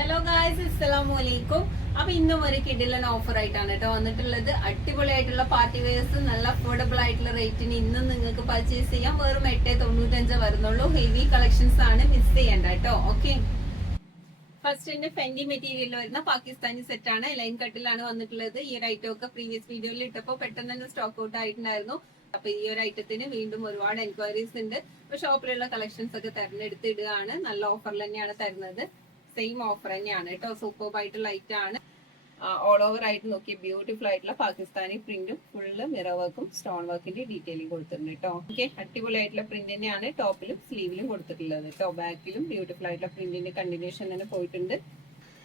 Hello guys അസ്സലാമു അലൈക്കും അപ്പൊ ഇന്നും ഒരു കിഡിലൻ ഓഫർ ആയിട്ടാണ് കേട്ടോ വന്നിട്ടുള്ളത്. അടിപൊളിയായിട്ടുള്ള പാർട്ടി വെയർസ് നല്ല അഫോർഡബിൾ ആയിട്ടുള്ള റേറ്റിന് ഇന്നും നിങ്ങൾക്ക് പർച്ചേസ് ചെയ്യാം. വെറും എട്ട് തൊണ്ണൂറ്റഞ്ച് വരുന്നുള്ളൂ. ഹെവി കളക്ഷൻസ് ആണ് മിസ് ചെയ്യണ്ട കേട്ടോ. ഓക്കെ ഫസ്റ്റ് എന്റെ ഫെൻഡി മെറ്റീരിയലിൽ വരുന്ന പാകിസ്ഥാനി സെറ്റ് ആണ്. ലൈൻ കട്ടിലാണ് വന്നിട്ടുള്ളത്. ഈ ഒരു ഐറ്റം ഒക്കെ പ്രീവിയസ് വീഡിയോയിൽ ഇട്ടപ്പോൾ പെട്ടെന്ന് തന്നെ സ്റ്റോക്ക് ഔട്ട് ആയിട്ടുണ്ടായിരുന്നു. അപ്പൊ ഈ ഒരു ഐറ്റത്തിന് വീണ്ടും ഒരുപാട് എൻക്വയറീസ് ഉണ്ട്. അപ്പൊ ഷോപ്പിലുള്ള കളക്ഷൻസ് ഒക്കെ തെരഞ്ഞെടുത്തിടുകയാണ്. നല്ല ഓഫറിൽ തന്നെയാണ് തരുന്നത്. സെയിം ഓഫർ തന്നെയാണ് കേട്ടോ. സൂപ്പർ ആയിട്ട് ലൈറ്റ് ആണ്. ഓൾ ഓവർ ആയിട്ട് നോക്കി ബ്യൂട്ടിഫുൾ ആയിട്ടുള്ള പാകിസ്ഥാനി പ്രിന്റും ഫുള്ള് മിറർ വർക്കും സ്റ്റോൺ വർക്കിന്റെ ഡീറ്റെയിലിംഗ് കൊടുത്തിട്ടുണ്ട് കേട്ടോ. ഓക്കെ അടിപൊളി ആയിട്ടുള്ള പ്രിന്റ് തന്നെയാണ് ടോപ്പിലും സ്ലീവിലും കൊടുത്തിട്ടുള്ളത് കേട്ടോ. ബാക്കിലും ബ്യൂട്ടിഫുൾ ആയിട്ടുള്ള പ്രിന്റിന്റെ കണ്ടിന്യൂഷൻ തന്നെ പോയിട്ടുണ്ട്.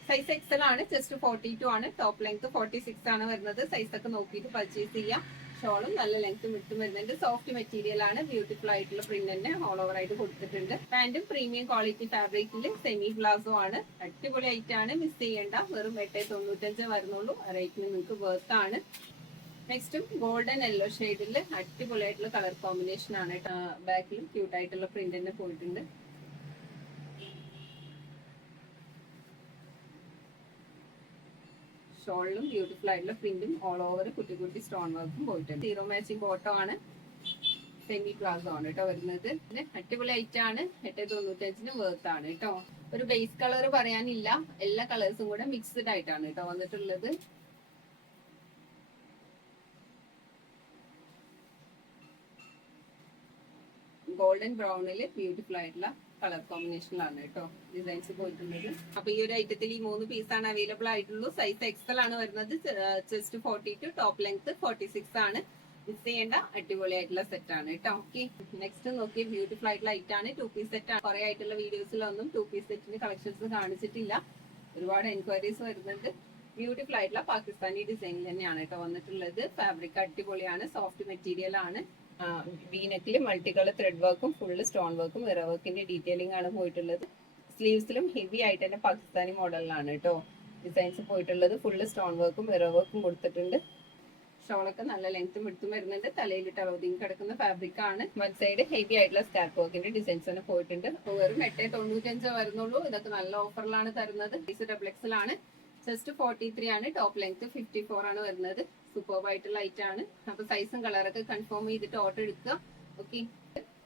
സൈസ് എക്സൽ ആണ് ജസ്റ്റ് ഫോർട്ടി ടു ആണ്. ടോപ്പ് ലെങ്ത് ഫോർട്ടി സിക്സ് ആണ് വരുന്നത്. സൈസ് ഒക്കെ നോക്കിയിട്ട് പർച്ചേസ് ചെയ്യാം. ഷോളും നല്ല ലെങ്ത്തും വിട്ടും വരുന്നുണ്ട്. സോഫ്റ്റ് മെറ്റീരിയൽ ആണ്. ബ്യൂട്ടിഫുൾ ആയിട്ടുള്ള പ്രിന്റ് തന്നെ ഓൾ ഓവർ ആയിട്ട് കൊടുത്തിട്ടുണ്ട്. പാന്റും പ്രീമിയം ക്വാളിറ്റി ഫാബ്രിക്കിൽ സെമി പ്ലാസോ ആണ്. അടിപൊളി ഐറ്റം ആണ്. മിസ് ചെയ്യേണ്ട. വെറും എട്ട് തൊണ്ണൂറ്റഞ്ച് വരുന്നുള്ളൂ. റേറ്റിന് നിങ്ങൾക്ക് വർത്ത് ആണ്. നെക്സ്റ്റും ഗോൾഡൻ യെല്ലോ ഷെയ്ഡിൽ അടിപൊളിയായിട്ടുള്ള കളർ കോമ്പിനേഷൻ ആണ്. ബാക്കിലും ക്യൂട്ടായിട്ടുള്ള പ്രിന്റ് തന്നെ പോയിട്ടുണ്ട്. ഷോളിലും ബ്യൂട്ടിഫുൾ ആയിട്ടുള്ള പ്രിന്റും ഓൾ ഓവർ കുട്ടി കുട്ടി സ്റ്റോൺ വർക്കും പോയിട്ടുണ്ട്. സീറോ മാച്ചിങ് ബോട്ടോ ആണ്. സെമി പ്ലാസോ ആണ് കേട്ടോ വരുന്നത്. അടിപൊളി ഐറ്റം ആണ്. എട്ട് തൊണ്ണൂറ്റഞ്ചിന് വേർത്ത് ആണ് കേട്ടോ ഒരു ബേസ് കളർ പറയാനില്ല. എല്ലാ കളേഴ്സും കൂടെ മിക്സ്ഡ് ആയിട്ടാണ് കേട്ടോ വന്നിട്ടുള്ളത്. ഗോൾഡൻ ബ്രൗണിൽ ബ്യൂട്ടിഫുൾ ആയിട്ടുള്ള കളർ ആണ് കേട്ടോ. ഡിസൈൻസ് പോയിട്ടുള്ളത്. അപ്പൊ ഈ ഒരു ഐറ്റത്തിൽ ഈ മൂന്ന് പീസ് ആണ് അവൈലബിൾ ആയിട്ടുള്ളൂ സൈസ് എക്സൽ ആണ് വരുന്നത്. Chest forty two top length forty six ആണ്. മിസ് ചെയ്യേണ്ട അടിപൊളിയായിട്ടുള്ള സെറ്റ് ആണ് കേട്ടോ. ഓക്കെ നെക്സ്റ്റ് നോക്കി ബ്യൂട്ടിഫുൾ ആയിട്ടുള്ള ഐറ്റ് ആണ്. ടു പീസ് സെറ്റ് ആണ്. കുറെ ആയിട്ടുള്ള വീഡിയോസിലൊന്നും ടു പീസ് സെറ്റിന്റെ കളക്ഷൻസ് കാണിച്ചിട്ടില്ല. ഒരുപാട് എൻക്വയറീസ് വരുന്നുണ്ട്. ബ്യൂട്ടിഫുൾ ആയിട്ടുള്ള പാകിസ്ഥാനി ഡിസൈനിൽ തന്നെയാണ് കേട്ടോ വന്നിട്ടുള്ളത്. ഫാബ്രിക് അടിപൊളിയാണ്. സോഫ്റ്റ് മെറ്റീരിയൽ ആണ്. വീനെക്കിൽ മൾട്ടി കളർ ത്രെഡ് വർക്കും ഫുള്ള് സ്റ്റോൺ വർക്കും മിറ വർക്കിന്റെ ഡീറ്റെയിലിംഗ് ആണ് പോയിട്ടുള്ളത്. സ്ലീവ്സിലും ഹെവി ആയിട്ട് തന്നെ പാകിസ്ഥാനി മോഡലിലാണ് കേട്ടോ ഡിസൈൻസ് പോയിട്ടുള്ളത് ഫുള്ള് സ്റ്റോൺ വർക്കും മിറ വർക്കും കൊടുത്തിട്ടുണ്ട്. ഷോളൊക്കെ നല്ല ലെങ്ത്തും എടുത്തും വരുന്നുണ്ട്. തലയിലിട്ട് ഒതുങ്ങി കിടക്കുന്ന ഫാബ്രിക് ആണ്. വൺ സൈഡ് ഹെവി ആയിട്ടുള്ള സ്റ്റാർ വർക്കിന്റെ ഡിസൈൻസ് തന്നെ പോയിട്ടുണ്ട്. വെറും എട്ടേ തൊണ്ണൂറ്റഞ്ചോ വരുന്നുള്ളൂ. ഇതൊക്കെ നല്ല ഓഫറിലാണ് തരുന്നത്. ഡബിൾ എക്സലാണ് ജസ്റ്റ് ഫോർട്ടി ത്രീ ആണ് ടോപ്പ് ലെങ്ത് ഫിഫ്റ്റി ഫോർ ആണ് വരുന്നത്. സൂപ്പർ ആയിട്ടുള്ള ലൈറ്റ് ആണ്. അപ്പൊ സൈസും കളറൊക്കെ കൺഫേം ചെയ്തിട്ട് ഓർഡർ എടുക്കുക. ഓക്കെ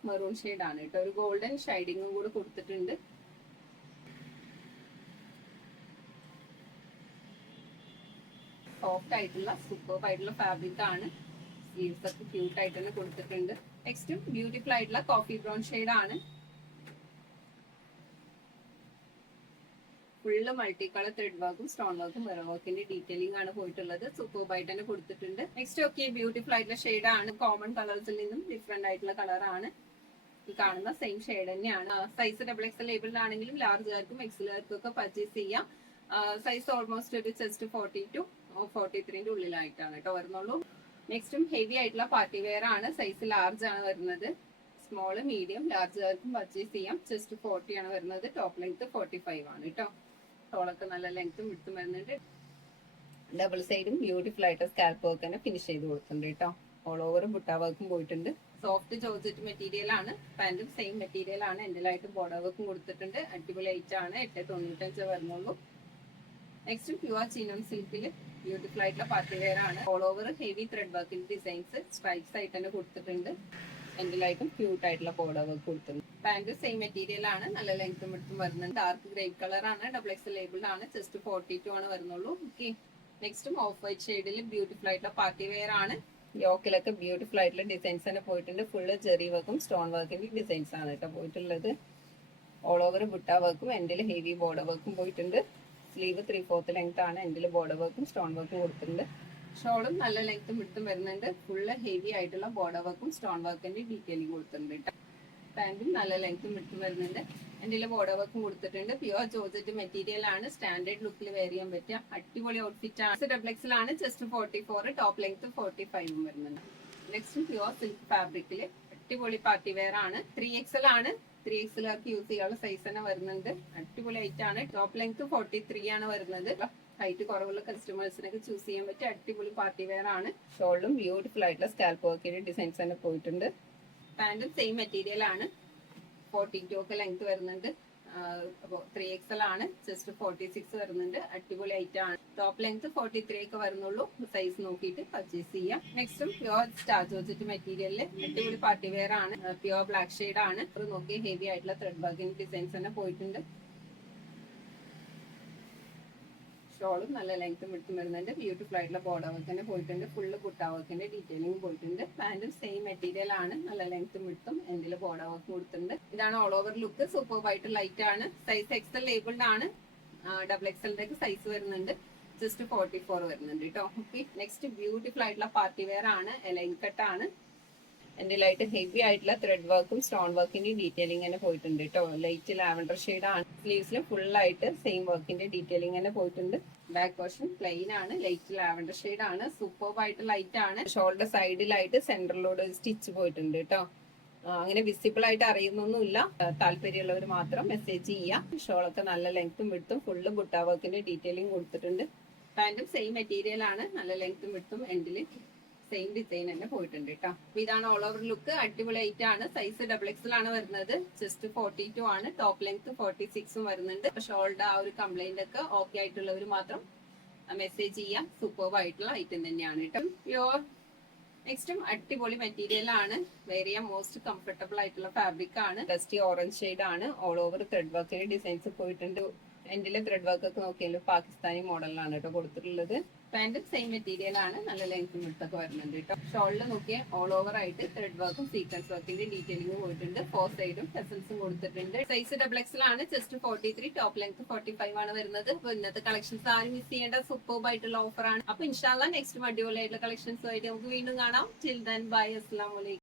മെറൂൺ ഷെയ്ഡ് ആണ് കേട്ടോ. ഒരു ഗോൾഡൻ ഷൈഡിങ്ങും കൂടെ കൊടുത്തിട്ടുണ്ട്. സോഫ്റ്റ് ആയിട്ടുള്ള സൂപ്പർ ആയിട്ടുള്ള ഫാബ്രിക് ആണ്. സ്ലീവ്സ് ഒക്കെ ക്യൂട്ട് ആയിട്ട് തന്നെ കൊടുത്തിട്ടുണ്ട്. നെക്സ്റ്റ് ബ്യൂട്ടിഫുൾ ആയിട്ടുള്ള കോഫി ബ്രൗൺ ഷെയ്ഡ് ആണ്. ഫുള്ള് മൾട്ടി കളർ ത്രെഡ് വർക്കും സ്റ്റോൺ വർക്കും മിറർ വർക്കിന്റെ ഡീറ്റെയിലിംഗ് ആണ് പോയിട്ടുള്ളത്. സൂപ്പർ ആയിട്ട് തന്നെ കൊടുത്തിട്ടുണ്ട്. നെക്സ്റ്റ് ഒക്കെ ബ്യൂട്ടിഫുൾ ആയിട്ടുള്ള ഷെയ്ഡ് ആണ്. കോമൺ കളേഴ്സിൽ നിന്നും ഡിഫറെന്റ് ആയിട്ടുള്ള കളർ ആണ്. ഈ കാണുന്ന സെയിം ഷെയ്ഡ് തന്നെയാണ്. സൈസ് ഡബിൾ എക്സ് ലേബിളിലാണെങ്കിലും ലാർജുകാർക്കും എക്സലുകാർക്കും ഒക്കെ പർച്ചേസ് ചെയ്യാം. സൈസ് ഓൾമോസ്റ്റ് ഒരു ചെസ്റ്റ് ഫോർട്ടി ടു ഫോർട്ടി ത്രീന്റെ ഉള്ളിലായിട്ടാണ് കേട്ടോ വരുന്നുള്ളൂ. നെക്സ്റ്റും ഹെവി ആയിട്ടുള്ള പാർട്ടി വെയർ ആണ്. സൈസ് ലാർജ് ആണ് വരുന്നത്. സ്മോൾ മീഡിയം ലാർജുകാർക്കും പർച്ചേസ് ചെയ്യാം. ജസ്റ്റ് ഫോർട്ടി ആണ് വരുന്നത്. ടോപ്പ് ലെങ്ത് ഫോർട്ടി ഫൈവ് ആണ് കേട്ടോ. ടോളൊക്കെ നല്ല ലെങ്ത്തും വിടുത്തും വരുന്നുണ്ട്. ഡബിൾ സൈഡും ബ്യൂട്ടിഫുൾ ആയിട്ട് സ്കാൽപ്പ് വർക്ക് തന്നെ ഫിനിഷ് ചെയ്ത് കൊടുക്കുന്നുണ്ട് കേട്ടോ. ഓൾ ഓവറും ബുട്ടാ വർക്കും പോയിട്ടുണ്ട്. സോഫ്റ്റ് ജോർജറ്റ് മെറ്റീരിയൽ ആണ്. പാന്റും സെയിം മെറ്റീരിയൽ ആണ്. എന്റെലായിട്ട് ബോർഡർ വർക്കും കൊടുത്തിട്ടുണ്ട്. അടിപൊളി ഐറ്റം ആണ്. എട്ട് തൊണ്ണൂറ്റഞ്ച് വരുന്നുള്ളൂ നെക്സ്റ്റ് പ്യുവർ ചീനം സിൽക്കിൽ ബ്യൂട്ടിഫുൾ ആയിട്ടുള്ള പാർട്ടി വെയർ ആണ്. ഓൾ ഓവർ ഹെവി ത്രെഡ് വർക്കിന്റെ ഡിസൈൻസ് സ്ട്രൈപ്സ് ആയിട്ട് തന്നെ കൊടുത്തിട്ടുണ്ട്. എൻഡിലായിട്ടും ക്യൂട്ട് ആയിട്ടുള്ള ബോർഡർ വർക്ക് കൊടുത്തിട്ടുണ്ട്. പാന്റ് സെയിം മെറ്റീരിയൽ ആണ്. നല്ല ലെങ്ത്തും എടുത്തും വരുന്നുണ്ട്. ഡാർക്ക് ഗ്രേ കളർ ആണ്. ഡബിൾ എക്സ് ലേബിൾഡ് ആണ്. ജസ്റ്റ് ഫോർട്ടി ടു ആണ് വരുന്നുള്ളൂ. ഓക്കെ നെക്സ്റ്റും ഓഫ് വൈറ്റ് ഷെയ്ഡിൽ ബ്യൂട്ടിഫുൾ ആയിട്ടുള്ള പാർട്ടി വെയർ ആണ്. യോക്കിലൊക്കെ ബ്യൂട്ടിഫുൾ ആയിട്ടുള്ള ഡിസൈൻസ് തന്നെ പോയിട്ടുണ്ട്. ഫുള്ള് ചെറി വർക്കും സ്റ്റോൺ വർക്കിന്റെ ഡിസൈൻസ് ആണ് കേട്ടോ പോയിട്ടുള്ളത്. ഓൾ ഓവർ ബുട്ട വർക്കും എന്റെ ഹെവി ബോർഡർ വർക്കും പോയിട്ടുണ്ട്. സ്ലീവ് ത്രീ ഫോർത്ത് ലെങ്ത് ആണ്. എന്റെ ബോർഡർ വർക്കും സ്റ്റോൺ വർക്കും കൊടുത്തിട്ടുണ്ട്. ഷോളും നല്ല ലെങ്ത്തും വിട്ടും വരുന്നുണ്ട്. ഫുള്ള് ഹെവി ആയിട്ടുള്ള ബോർഡർ വർക്കും സ്റ്റോൺ വർക്കിന്റെ ഡീറ്റെയിലിംഗ് കൊടുത്തിട്ടുണ്ട് കേട്ടോ. പാന്റും നല്ല ലെങ്ത്തും വിട്ടും വരുന്നുണ്ട്. എന്റെ ബോർഡർ വർക്കും കൊടുത്തിട്ടുണ്ട്. പ്യുവർ ജോർജറ്റ് മെറ്റീരിയൽ ആണ്. സ്റ്റാൻഡേർഡ് ലുക്കിൽ വെയർ ചെയ്യാൻ പറ്റിയ അടിപൊളി ഔട്ട്ഫിറ്റ് ആണ്. Double just forty four top length forty ഫൈവും വരുന്നുണ്ട്. നെക്സ്റ്റ് പ്യുവർ സിൽക്ക് ഫാബ്രിക്കിൽ അടിപൊളി പാർട്ടി വെയർ ആണ്. ത്രീ എക്സൽ ആണ്. ത്രീ എക്സലുകാർക്ക് യൂസ് ചെയ്യാനുള്ള സൈസ് തന്നെ വരുന്നുണ്ട്. അടിപൊളി ഐറ്റ് ആണ്. ടോപ്പ് ലെങ്ത് ഫോർട്ടി ത്രീ ആണ് വരുന്നത്. ഹൈറ്റ് കുറവുള്ള കസ്റ്റമേഴ്സിനൊക്കെ ചൂസ് ചെയ്യാൻ പറ്റിയ അടിപൊളി പാർട്ടി വെയർ ആണ്. ഷോളിലും ബ്യൂട്ടിഫുൾ ആയിട്ടുള്ള സ്കാൽപ്പ് വർക്കിന്റെ ഡിസൈൻസ് തന്നെ പോയിട്ടുണ്ട്. പാന്റും സെയിം മെറ്റീരിയൽ ആണ്. ഫോർട്ടി ടു ഒക്കെ ലെങ്ത് വരുന്നുണ്ട്. അപ്പോൾ ത്രീ എക്സൽ ആണ്. ജസ്റ്റ് ഫോർട്ടി സിക്സ് വരുന്നുണ്ട്. അടിപൊളി ഐറ്റം ആണ്. ടോപ്പ് ലെങ്ത് ഫോർട്ടി ത്രീ ഒക്കെ വരുന്നുള്ളൂ. സൈസ് നോക്കിയിട്ട് പർച്ചേസ് ചെയ്യാം. നെക്സ്റ്റും പ്യുവർ സ്റ്റാർ ജോർജറ്റ് മെറ്റീരിയലിൽ അടിപൊളി പാർട്ടി വെയർ ആണ്. പ്യുവർ ബ്ലാക്ക് ഷെയ്ഡ് ആണ്. നോക്കി ഹെവി ആയിട്ടുള്ള ത്രെഡ് വർക്കിംഗ് ഡിസൈൻസ് തന്നെ പോയിട്ടുണ്ട്. ഷോളും നല്ല ലെങ്ത്തും വിട്ടും വരുന്നുണ്ട്. ബ്യൂട്ടിഫുൾ ആയിട്ടുള്ള ബോർഡർ വർക്ക് തന്നെ പോയിട്ടുണ്ട്. ഫുള്ള് കുട്ടാ വർക്കിന്റെ ഡീറ്റെയിലിംഗ് പോയിട്ടുണ്ട്. പാന്റും സെയിം മെറ്റീരിയൽ ആണ്. നല്ല ലെങ്ത്തും വിട്ടും എന്തിൽ ബോർഡർ വർക്ക് കൊടുത്തിട്ടുണ്ട്. ഇതാണ് ഓൾ ഓവർ ലുക്ക് സൂപ്പർ ആയിട്ട് ലൈറ്റ് ആണ്. സൈസ് എക്സൽ ലേബിൾഡ് ആണ്. ഡബിൾ എക്സലിന്റെ സൈസ് വരുന്നുണ്ട് ജസ്റ്റ് ഫോർട്ടി ഫോർ വരുന്നുണ്ട്. കേട്ടോ ഓക്കെ നെക്സ്റ്റ് ബ്യൂട്ടിഫുൾ ആയിട്ടുള്ള പാർട്ടി വെയർ ആണ്. എലൈൻ കട്ട് ആണ്. എന്തിലായിട്ട് ഹെവി ആയിട്ടുള്ള ത്രെഡ് വർക്കും സ്റ്റോൺ വർക്കിന്റെ ഡീറ്റെയിലിംഗ് തന്നെ പോയിട്ടുണ്ട് കേട്ടോ ലൈറ്റ് ലാവൻഡർ ആണ്. സ്ലീവ്സിൽ ഫുൾ ആയിട്ട് സെയിം വർക്കിന്റെ ഡീറ്റെയിലിംഗ് തന്നെ പോയിട്ടുണ്ട്. ബാക്ക് പോർഷൻ പ്ലെയിൻ ആണ്. ലൈറ്റ് ലാവൻഡർ ആണ്. സൂപ്പർ ആയിട്ട് ലൈറ്റ് ആണ്. ഷോൾഡർ സൈഡിലായിട്ട് സെന്ററിലൂടെ സ്റ്റിച്ച് പോയിട്ടുണ്ട് കേട്ടോ അങ്ങനെ വിസിബിൾ ആയിട്ട് അറിയുന്നൊന്നുമില്ല. താല്പര്യമുള്ളവർ മാത്രം മെസ്സേജ് ചെയ്യാം. ഷോളൊക്കെ നല്ല ലെങ്ത്തും വിടുത്തും ഫുള്ള് ബുട്ടാ വർക്കിന്റെ ഡീറ്റെയിലിംഗ് കൊടുത്തിട്ടുണ്ട്. പാന്റും സെയിം മെറ്റീരിയൽ ആണ്. നല്ല ലെങ്ത്തും വിടുത്തും എൻഡിൽ സെയിം ഡിസൈൻ തന്നെ പോയിട്ടുണ്ട് കേട്ടോ അപ്പൊ ഇതാണ് ഓൾ ഓവർ ലുക്ക് അടിപൊളി ഐറ്റം ആണ്. സൈസ് ഡബിൾ എക്സൽ ആണ് വരുന്നത്. ജസ്റ്റ് ഫോർട്ടി ടു ആണ്. ടോപ്പ് ലെങ്ത് ഫോർട്ടി സിക്സും വരുന്നുണ്ട്. ഷോൾഡർ ആ ഒരു കംപ്ലൈന്റ് ഒക്കെ ഓക്കെ ആയിട്ടുള്ളവർ മാത്രം മെസ്സേജ് ചെയ്യാം. സൂപ്പർബ് ആയിട്ടുള്ള ഐറ്റം തന്നെയാണ് കേട്ടോ പ്യോർ നെക്സ്റ്റും അടിപൊളി മെറ്റീരിയൽ ആണ്. വേറെ മോസ്റ്റ് കംഫർട്ടബിൾ ആയിട്ടുള്ള ഫാബ്രിക് ആണ്. ഡസ്റ്റി ഓറഞ്ച് ഷെയ്ഡ് ആണ്. ഓൾ ഓവർ ത്രെഡ് വർക്കിന്റെ ഡിസൈൻസ് പോയിട്ടുണ്ട്. എൻഡിലെ ത്രെഡ് വർക്ക് ഒക്കെ നോക്കിയാലും പാകിസ്ഥാനി മോഡലിലാണ് കേട്ടോ കൊടുത്തിട്ടുള്ളത്. പാന്റും സെയിം മെറ്റീരിയൽ ആണ്. നല്ല ലെങ്ത്തും എടുത്തൊക്കെ വരുന്നുണ്ട് കേട്ടോ. ഷോളിൽ നോക്കിയാൽ ഓൾ ഓവർ ആയിട്ട് ത്രെഡ് വർക്കും സീക്വൻസ് വർക്കിന്റെ ഡീറ്റെയിലിംഗ് പോയിട്ടുണ്ട്. ഫോർ സൈഡും ടെസൽസും കൊടുത്തിട്ടുണ്ട് സൈസ് ഡബിൾ എക്സൽ ആണ് just forty three top length forty five ആണ് വരുന്നത്. അപ്പൊ ഇന്നത്തെ കളക്ഷൻസ് ആരും മിസ് ചെയ്യേണ്ട. സൂപ്പർബ് ആയിട്ടുള്ള ഓഫർ ആണ്. അപ്പൊ ഇൻഷാല്ല നെക്സ്റ്റ് അടിപൊളി ആയിട്ടുള്ള കളക്ഷൻസ് ആയിട്ട് നമുക്ക് വീണ്ടും കാണാം. ചിൽ ദൻ ബൈ അസ്സാം വലൈക്കും